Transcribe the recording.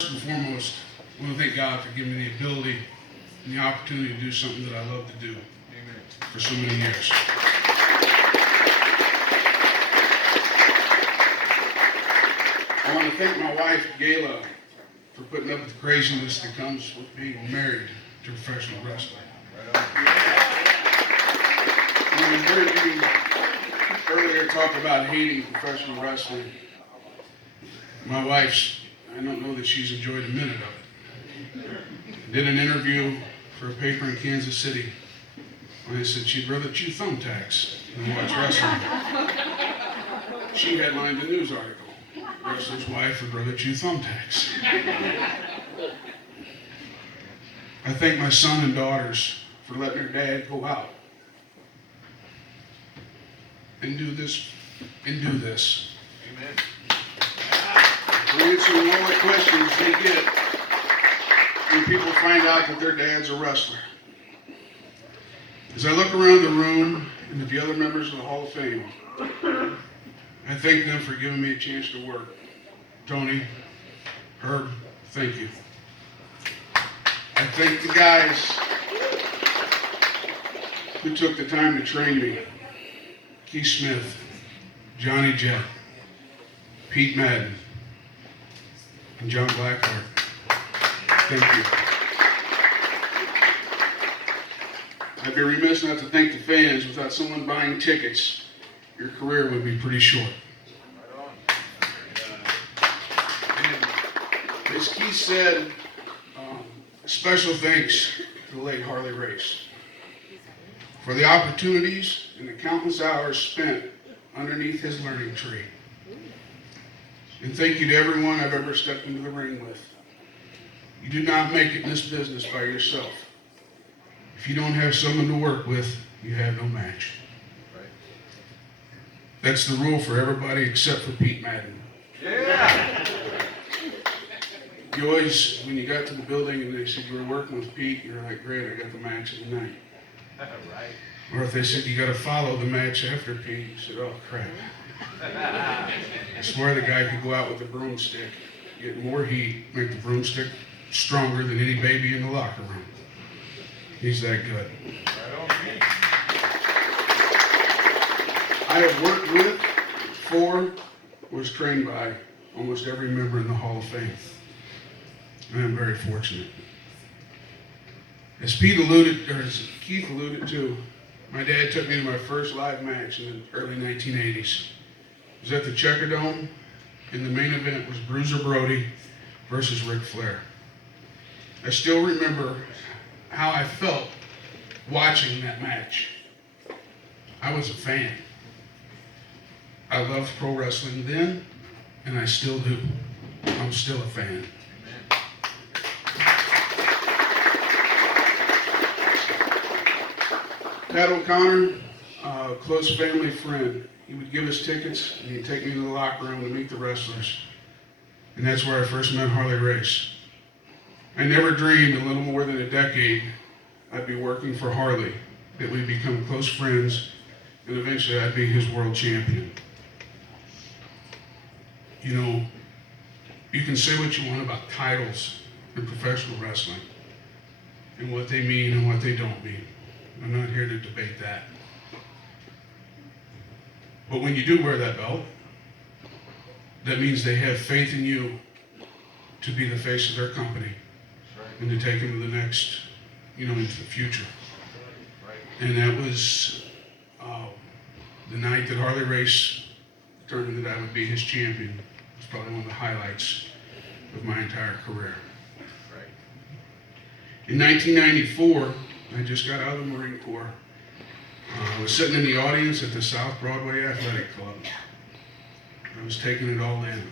First and foremost, I want to thank God for giving me the ability and the opportunity to do something that I love to do. Amen. For so many years. I want to thank my wife, Gayla, for putting up with the craziness that comes with being married to professional wrestling. When I heard you earlier talk about hating professional wrestling, my wife's, I don't know that she's enjoyed a minute of it. I did an interview for a paper in Kansas City, and I said she'd rather chew thumbtacks than watch wrestling. She headlined a news article. Wrestler's wife would rather chew thumbtacks. I thank my son and daughters for letting their dad go out and do this and do this. Amen. For answering all the questions they get when people find out that their dad's a wrestler. As I look around the room and at the other members of the Hall of Fame, I thank them for giving me a chance to work. Tony, Herb, thank you. I thank the guys who took the time to train me. Keith Smith, Johnny Jett, Pete Madden, and John Blackheart. Thank you. I'd be remiss not to thank the fans. Without someone buying tickets, your career would be pretty short. As Keith said, special thanks to the late Harley Race for the opportunities and the countless hours spent underneath his learning tree. And thank you to everyone I've ever stepped into the ring with. You do not make it in this business by yourself. If you don't have someone to work with, you have no match. That's the rule for everybody except for Pete Madden. Yeah! You always, when you got to the building and they said you were working with Pete, you're like, great, I got the match of the night. Right. Or if they said you got to follow the match after Pete, you said, oh crap. I swear the guy could go out with a broomstick, get more heat, make the broomstick stronger than any baby in the locker room. He's that good. I have worked with, for, was trained by almost every member in the Hall of Fame. I am very fortunate. As Keith alluded to, my dad took me to my first live match in the early 1980s. It was at the Checkerdome, and the main event was Bruiser Brody versus Ric Flair. I still remember how I felt watching that match. I was a fan. I loved pro wrestling then, and I still do. I'm still a fan. Pat O'Connor, a close family friend. He would give us tickets and he'd take me to the locker room to meet the wrestlers. And that's where I first met Harley Race. I never dreamed a little more than a decade I'd be working for Harley, that we'd become close friends, and eventually I'd be his world champion. You know, you can say what you want about titles in professional wrestling and what they mean and what they don't mean. I'm not here to debate that. But when you do wear that belt, that means they have faith in you to be the face of their company and to take them to the next, into the future. And that was the night that Harley Race determined that I would be his champion. It was probably one of the highlights of my entire career. In 1994, I just got out of the Marine Corps. I was sitting in the audience at the South Broadway Athletic Club. I was taking it all in.